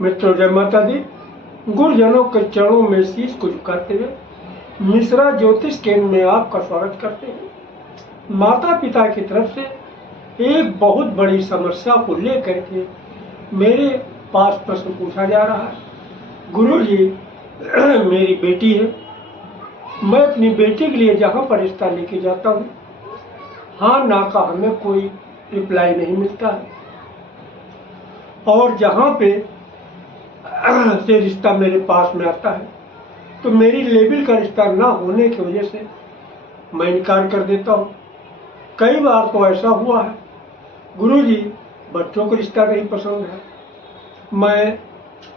मित्रों, जय माता दी। गुरुजनों के चरणों में शीश को झुकाते हुए मिश्रा ज्योतिष केंद्र में आपका स्वागत करते हैं। माता पिता की तरफ से एक बहुत बड़ी समस्या को लेकर के मेरे पास प्रश्न पूछा जा रहा है। गुरुजी, मेरी बेटी है, मैं अपनी बेटी के लिए जहाँ पर रिश्ता लेके जाता हूँ, हाँ ना का हमें कोई रिप्लाई नहीं मिलता है, और जहाँ पे से रिश्ता मेरे पास में आता है तो मेरी लेवल का रिश्ता ना होने की वजह से मैं इनकार कर देता हूँ। कई बार तो ऐसा हुआ है, गुरुजी बच्चों को रिश्ता नहीं पसंद है,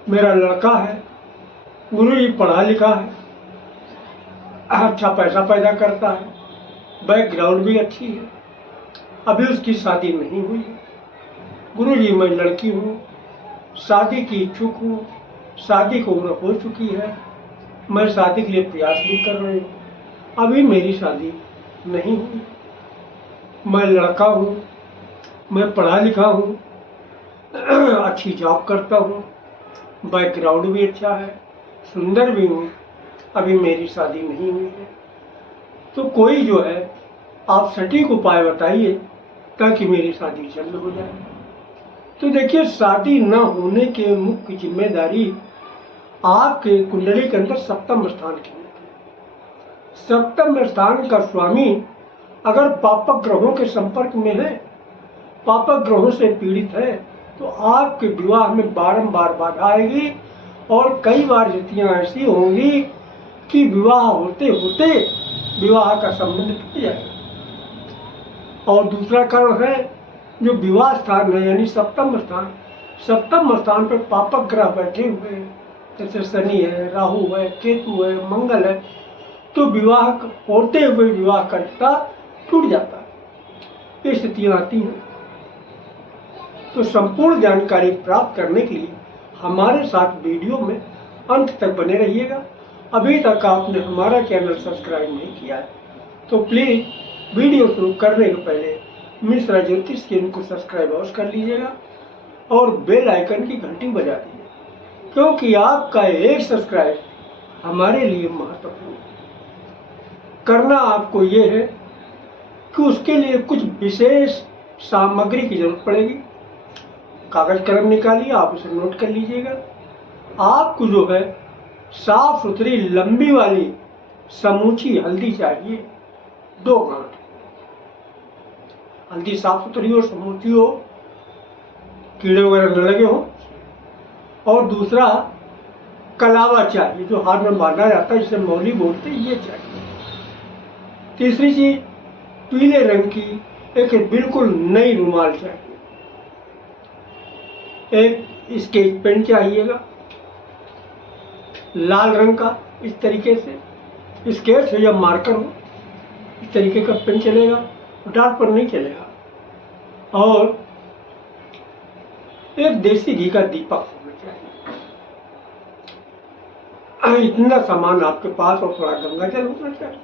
मेरा लड़का है गुरुजी, पढ़ा लिखा है, अच्छा पैसा पैदा करता है, बैकग्राउंड भी अच्छी है, अभी उसकी शादी नहीं हुई है। गुरुजी, मैं लड़की हूँ, शादी की इच्छुक हूँ, शादी की उम्र हो चुकी है, मैं शादी के लिए प्रयास भी कर रही हूँ, अभी मेरी शादी नहीं हुई। मैं लड़का हूँ, मैं पढ़ा लिखा हूँ, अच्छी जॉब करता हूँ, बैकग्राउंड भी अच्छा है, सुंदर भी हूँ, अभी मेरी शादी नहीं हुई है। तो कोई जो है आप सटीक उपाय बताइए ताकि मेरी शादी जल्द हो जाए। तो देखिए, शादी न होने के मुख्य जिम्मेदारी आपके कुंडली के अंदर सप्तम स्थान की होती है। सप्तम स्थान का स्वामी अगर पापक ग्रहों के संपर्क में है, पापक ग्रहों से पीड़ित है, तो आपके विवाह में बारंबार बाधा आएगी और कई बार स्थितियां ऐसी होंगी कि विवाह होते होते विवाह का संबंध टूट जाएगा। और दूसरा कारण है जो विवाह स्थान है, यानी सप्तम स्थान। सप्तम स्थान पर पापक ग्रह बैठे हुए हैं, जैसे शनि है, राहु है, केतु है, मंगल है, तो विवाह होते हुए विवाह का रिश्ता टूट जाता है। ये स्थितियां आती हैं। तो संपूर्ण जानकारी प्राप्त करने के लिए हमारे साथ वीडियो में अंत तक बने रहिएगा। अभी तक आपने हमारा चैनल सब्सक्राइब नहीं किया है तो प्लीज वीडियो शुरू करने के पहले मिश्रा ज्योतिष केंद्र को सब्सक्राइब अवश्य कर लीजिएगा और बेल आइकन की घंटी बजा दीजिए, क्योंकि आपका एक सब्सक्राइब हमारे लिए महत्वपूर्ण है। करना आपको ये है कि उसके लिए कुछ विशेष सामग्री की जरूरत पड़ेगी। कागज कलम निकालिए, आप उसे नोट कर लीजिएगा। आपको जो है साफ सुथरी लंबी वाली समूची हल्दी चाहिए, 2 गांठ। हल्दी साफ सुथरी हो, समूची हो, कीड़े वगैरह न लगे हो। और दूसरा कलावा चाहिए, जो हाथ में बांधा जाता है, जिसे मौली बोलते हैं, ये चाहिए। तीसरी चीज पीले रंग की एक बिल्कुल नई रुमाल चाहिए। एक स्केच पेन चाहिएगा लाल रंग का, इस तरीके से स्केच हो या मार्कर हो, इस तरीके का पेन चलेगा, डार्क पर नहीं चलेगा। और एक देसी घी का दीपक होना चाहिए। इतना सामान आपके पास, और थोड़ा गंगा जल होना चाहिए।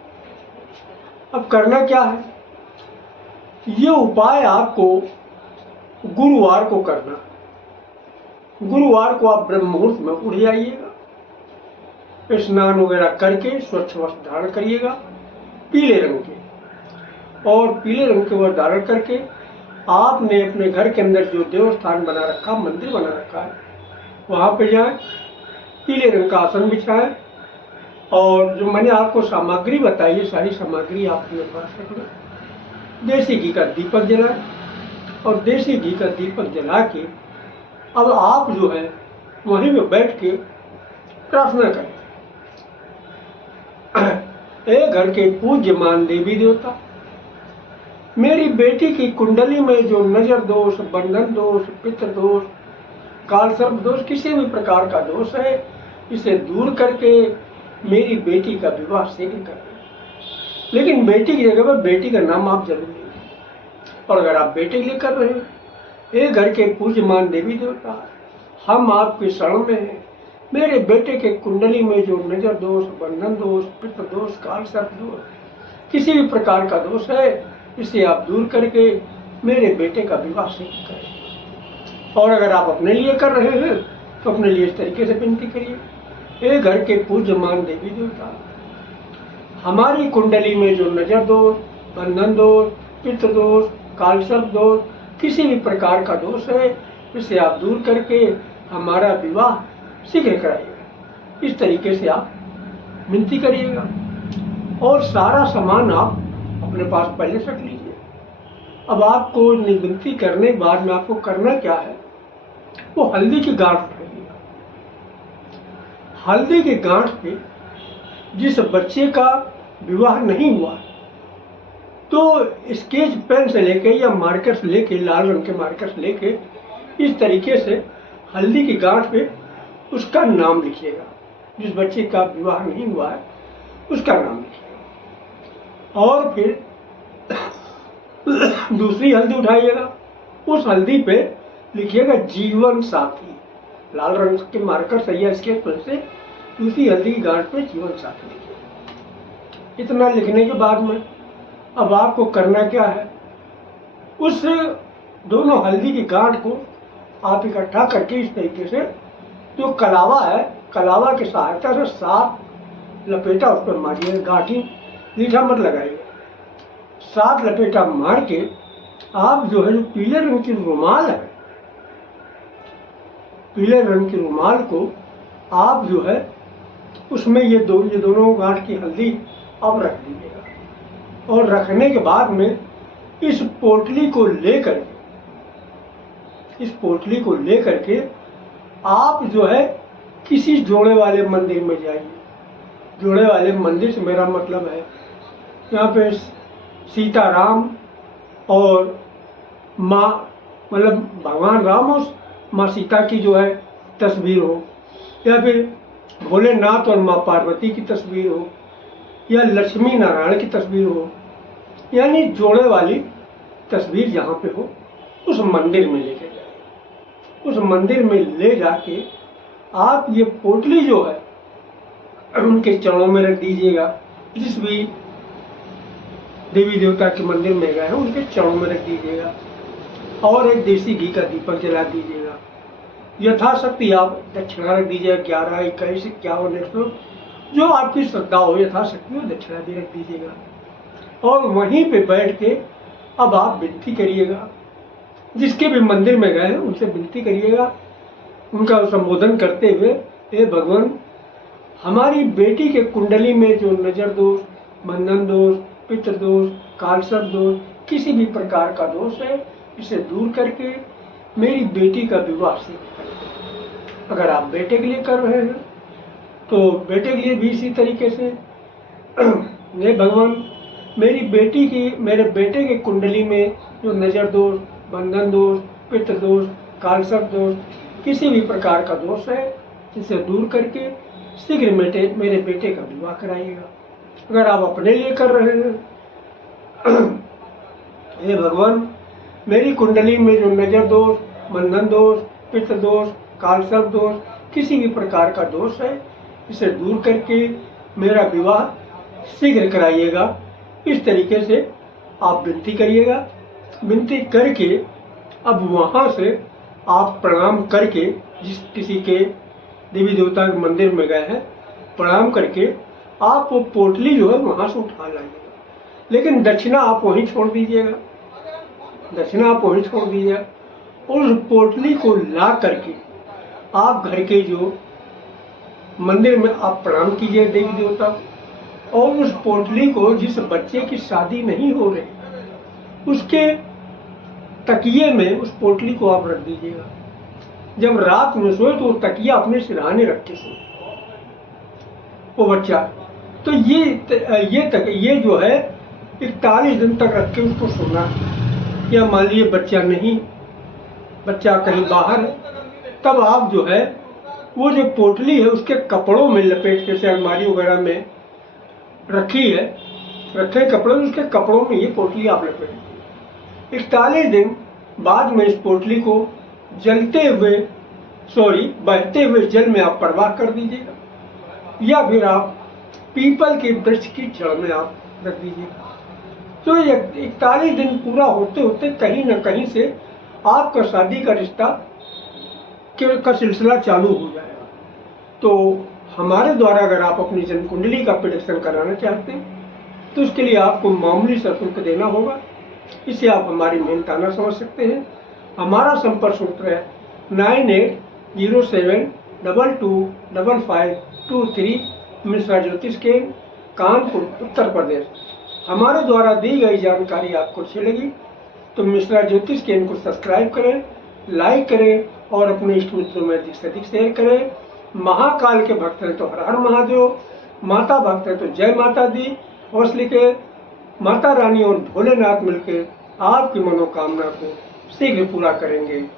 अब करना क्या है, ये उपाय आपको गुरुवार को करना है। गुरुवार को आप ब्रह्म मुहूर्त में उठ जाइएगा, स्नान वगैरह करके स्वच्छ वस्त्र धारण करिएगा पीले रंग के, और पीले रंग के वस्त्र धारण करके आपने अपने घर के अंदर जो देवस्थान बना रखा, मंदिर बना रखा है, वहां पे जाएं, पीले रंग का आसन बिछाएं, और जो मैंने आपको सामग्री बताई है, सारी सामग्री आप अपने पास रखना। देसी घी का दीपक जलाएं, और देसी घी का दीपक जला के अब आप जो है वहीं में बैठ के प्रार्थना करें। एक घर के पूज्यमान देवी देवता, मेरी बेटी की कुंडली में जो नजर दोष, बंधन दोष, पितृ दोष, काल सर्प दोष, किसी भी प्रकार का दोष है, इसे दूर करके मेरी बेटी का विवाह शीघ्र करें। लेकिन बेटी की जगह पर बेटी का नाम आप जरूर लीजिए। और अगर आप बेटे के लिए कर रहे हैं, एक घर के पूज्यमान देवी देवता, हम आपके शरण में हैं। मेरे बेटे के कुंडली में जो नजर दोष, बंधन दोष, पितृ दोष, काल सर्प दोष, किसी भी प्रकार का दोष है, इसे आप दूर करके मेरे बेटे का विवाह शीघ्र करें। और अगर आप अपने लिए कर रहे हैं तो अपने लिए इस तरीके से विनती करिए, हे घर के पूज्यमान देवी देवता, हमारी कुंडली में जो नजर दोष, बंधन दोष, पितृ दोष, कालसर्प दोष, किसी भी प्रकार का दोष है, इसे आप दूर करके हमारा विवाह शीघ्र कराइएगा। इस तरीके से आप विनती करिएगा और सारा सामान आप अपने पास पहले से रख लीजिए। अब आपको विनती करने के बाद में आपको करना क्या है, वो हल्दी की गांठ उठाइएगा। हल्दी की गांठ पे जिस बच्चे का विवाह नहीं हुआ तो स्केच पेन से लेके या मार्कर्स लेके, लाल रंग के मार्कर्स लेके इस तरीके से हल्दी की गांठ पे उसका नाम लिखिएगा। जिस बच्चे का विवाह नहीं हुआ है उसका नाम लिखिएगा। और फिर दूसरी हल्दी उठाइएगा, उस हल्दी पे लिखिएगा जीवन साथी, लाल रंग के मार्कर से या स्केच पेन से दूसरी हल्दी की गांठ पे जीवन साथी लिखिएगा। इतना लिखने के बाद में अब आपको करना क्या है, उस दोनों हल्दी की गांठ को आप इकट्ठा करके इस तरीके से जो कलावा है, कलावा की सहायता से 7 लपेटा उस पर मारिए, गांठी लीठा मत लगाइए। 7 लपेटा मार के आप जो है जो पीले रंग की रुमाल है, पीले रंग की रुमाल को आप जो है उसमें ये दोनों गांठ की हल्दी आप रख दीजिएगा। और रखने के बाद में इस पोटली को लेकर के आप जो है किसी जोड़े वाले मंदिर में जाइए। जोड़े वाले मंदिर से मेरा मतलब है यहाँ पे सीताराम और माँ, मतलब भगवान राम और माँ सीता की जो है तस्वीर हो, या फिर भोलेनाथ और माँ पार्वती की तस्वीर हो, या लक्ष्मी नारायण की तस्वीर हो, यानी जोड़े वाली तस्वीर जहाँ पे हो उस मंदिर में लेके जाए। उस मंदिर में ले जाके आप ये पोटली जो है उनके चरणों में रख दीजिएगा। जिस भी देवी देवता के मंदिर में गए हैं उनके चरणों में रख दीजिएगा और एक देसी घी का दीपक जला दीजिएगा। यथाशक्ति आप दक्षिणा रख दीजिएगा, 11, 21, 51, 100 जो आपकी श्रद्धा हो, यथाशक्ति हो दक्षिणा भी रख दीजिएगा। और वहीं पे बैठ के अब आप विनती करिएगा, जिसके भी मंदिर में गए हैं उनसे विनती करिएगा, उनका संबोधन करते हुए, हे भगवान, हमारी बेटी के कुंडली में जो नजर दोष, बंधन दोष, पितृ दोष, कालसर्प दोष, किसी भी प्रकार का दोष है, इसे दूर करके मेरी बेटी का विवाह से करें। अगर आप बेटे के लिए कर रहे हैं तो बेटे के लिए भी इसी तरीके से, हे भगवान, मेरे बेटे के कुंडली में जो नजर दोष, बंधन दोष, पितृ दोष, कालसर्प दोष, किसी भी प्रकार का दोष है, इसे दूर करके शीघ्र मेरे बेटे का विवाह कराइएगा। अगर आप अपने लिए कर रहे हैं, हे भगवान, मेरी कुंडली में जो नजर दोष, बंधन दोष, पितृ दोष, कालसर्प दोष, किसी भी प्रकार का दोष है, इसे दूर करके मेरा विवाह शीघ्र कराइएगा। इस तरीके से आप विनती करिएगा। विनती करके अब वहाँ से आप प्रणाम करके, जिस किसी के देवी देवता के मंदिर में गए हैं, प्रणाम करके आप वो पोटली जो है वहाँ से उठा लाइएगा। लेकिन दक्षिणा आप वहीं छोड़ दीजिएगा, दक्षिणा आप वहीं छोड़ दीजिएगा। और उस पोटली को ला करके आप घर के जो मंदिर में आप प्रणाम कीजिए देवी देवता को, और उस पोटली को जिस बच्चे की शादी नहीं हो रही उसके तकिए में उस पोटली को आप रख दीजिएगा। जब रात में सोए तो वो तकिया अपने सिरहाने रख के सोए वो बच्चा। तो ये जो है 41 दिन तक रख के उसको सोना है। या मान लीजिए बच्चा कहीं बाहर है, तब आप जो है वो जो पोटली है उसके कपड़ों में लपेट के, जैसे अलमारी वगैरह में रखी है, रखे कपड़ों में, उसके कपड़ों में ये पोटली आप लपेट दीजिए। 41 दिन बाद में इस पोटली को बहते हुए जल में आप प्रवाह कर दीजिएगा, या फिर आप पीपल के वृक्ष की जड़ में आप रख दीजिएगा। तो 41 दिन पूरा होते होते कहीं न कहीं से आपका शादी का रिश्ता का सिलसिला चालू हो जाएगा। तो हमारे द्वारा अगर आप अपनी जन्म कुंडली का प्रेडिक्शन कराना चाहते हैं तो उसके लिए आपको मामूली सा शुल्क देना होगा। इससे आप हमारी मेहनताना समझ सकते हैं। हमारा संपर्क सूत्र है 9807225523 मिश्रा ज्योतिष केंद्र, कानपुर, उत्तर प्रदेश। हमारे द्वारा दी गई जानकारी आपको अच्छी लगी तो मिश्रा ज्योतिष केंद्र को सब्सक्राइब करें, लाइक करें और अपने इष्ट मित्रों में अधिक से अधिक शेयर करें। महाकाल के भक्त हैं तो हर हर महादेव, माता भक्त हैं तो जय माता दी, और इसलिए माता रानी और भोलेनाथ मिलकर आपकी मनोकामना को शीघ्र पूरा करेंगे।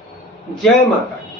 जय माता दी।